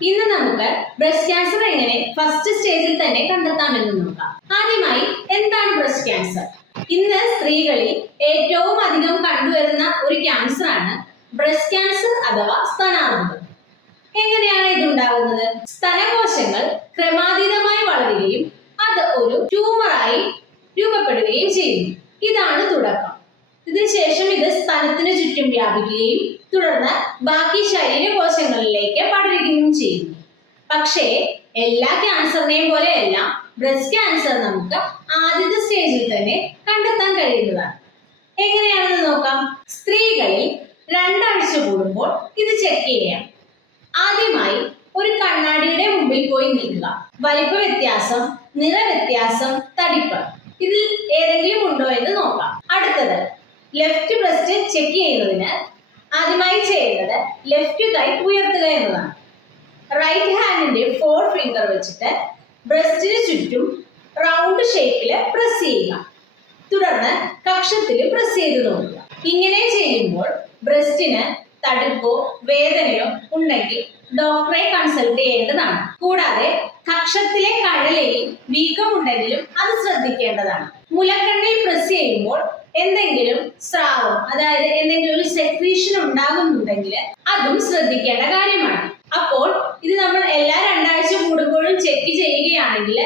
ഇന്ന് നമുക്ക് breast cancer എങ്ങനെ ഫസ്റ്റ് സ്റ്റേജിൽ തന്നെ കണ്ടെത്താമെന്ന് നോക്കാം. ആദ്യമായി എന്താണ് ബ്രസ്റ്റ് ക്യാൻസർ? ഇന്ന് സ്ത്രീകളിൽ ഏറ്റവും അധികം കണ്ടുവരുന്ന ഒരു ക്യാൻസർ ആണ് ബ്രസ്റ്റ് ക്യാൻസർ അഥവാ സ്തനാർബുദം. എങ്ങനെയാണ് ഇതുണ്ടാകുന്നത്? സ്തനകോശങ്ങൾ ക്രമാതീതമായി വളരുകയും അത് ഒരു ട്യൂമറായി രൂപപ്പെടുകയും ചെയ്യുന്നു. ഇതാണ് തുടക്കം. ഇതിനുശേഷം ഇത് സ്തനത്തിന് ചുറ്റും വ്യാപിക്കുകയും തുടർന്ന് ബാക്കി ശരീരകോശങ്ങളിലേക്ക് പടരുകയും ചെയ്യുന്നു. പക്ഷേ എല്ലാ ക്യാൻസറിനെയും പോലെയല്ല ബ്രസ്റ്റ് ക്യാൻസർ നമുക്ക് ആദ്യത്തെ സ്റ്റേജിൽ തന്നെ കണ്ടെത്താൻ കഴിയുന്നതാണ്. എങ്ങനെയാണെന്ന് നോക്കാം. സ്ത്രീകളിൽ 2 ആഴ്ച കൂടുമ്പോൾ ഇത് ചെക്ക് ചെയ്യാം. ആദ്യമായി ഒരു കണ്ണാടിയുടെ മുമ്പിൽ പോയി നിൽക്കുക. വലിപ്പ വ്യത്യാസം, നിറവ്യത്യാസം, തടിപ്പ് ഇതിൽ ഏതെങ്കിലും ഉണ്ടോ എന്ന് നോക്കാം. അടുത്തത് ലെഫ്റ്റ് ബ്രസ്റ്റ് ചെക്ക് ചെയ്യുന്നതിന് ആദ്യമായി ചെയ്യേണ്ടത് ലെഫ്റ്റ് കൈ ഉയർത്തുക എന്നതാണ്. റൈറ്റ് ഹാൻഡിന്റെ 4 ഫിംഗർ വെച്ചിട്ട് ബ്രസ്റ്റിന് ചുറ്റും റൗണ്ട് ഷേപ്പിൽ പ്രസ് ചെയ്യുക. തുടർന്ന് കക്ഷത്തിൽ പ്രസ് ചെയ്ത് നോക്കുക. ഇങ്ങനെ ചെയ്യുമ്പോൾ ബ്രസ്റ്റിന് തടുപ്പോ വേദനയോ ഉണ്ടെങ്കിൽ ഡോക്ടറെ കൺസൾട്ട് ചെയ്യേണ്ടതാണ്. കൂടാതെ കക്ഷത്തിലെ കഴലയിൽ വീക്കമുണ്ടെങ്കിലും അത് ശ്രദ്ധിക്കേണ്ടതാണ്. മുലക്കണ്ണിൽ പ്രസ് ചെയ്യുമ്പോൾ എന്തെങ്കിലും സ്രാവം, അതായത് എന്തെങ്കിലും ഒരു സെക്രീഷൻ ഉണ്ടാകുന്നുണ്ടെങ്കിൽ അതും ശ്രദ്ധിക്കേണ്ട കാര്യമാണ്. അപ്പോൾ ഇത് നമ്മൾ എല്ലാ 2 ആഴ്ച കൂടുമ്പോഴും ചെക്ക് ചെയ്യുകയാണെങ്കിൽ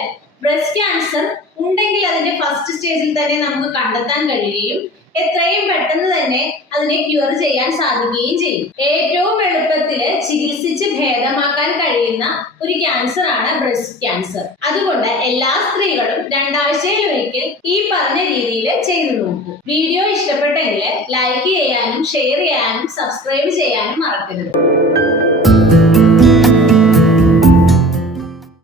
ബ്രസ്റ്റ് ക്യാൻസർ ഉണ്ടെങ്കിൽ അതിന്റെ ഫസ്റ്റ് സ്റ്റേജിൽ തന്നെ നമുക്ക് കണ്ടെത്താൻ കഴിയുകയും എത്രയും പെട്ടെന്ന് തന്നെ അതിനെ ക്യൂർ ചെയ്യാൻ സാധിക്കുകയും ചെയ്യും. ഏറ്റവും എളുപ്പത്തിൽ ചികിത്സിച്ച് ഭേദമാക്കാൻ കഴിയുന്ന ഒരു ക്യാൻസർ ആണ് ബ്രസ്റ്റ് ക്യാൻസർ. അതുകൊണ്ട് എല്ലാ സ്ത്രീകളും 2 ആഴ്ചയിലൊരിക്കൽ ഈ പറഞ്ഞ രീതിയിൽ ചെയ്തു നോക്കൂ. വീഡിയോ ഇഷ്ടപ്പെട്ടെങ്കിൽ ലൈക്ക് ചെയ്യാനും ഷെയർ ചെയ്യാനും സബ്സ്ക്രൈബ് ചെയ്യാനും മറക്കരുത്.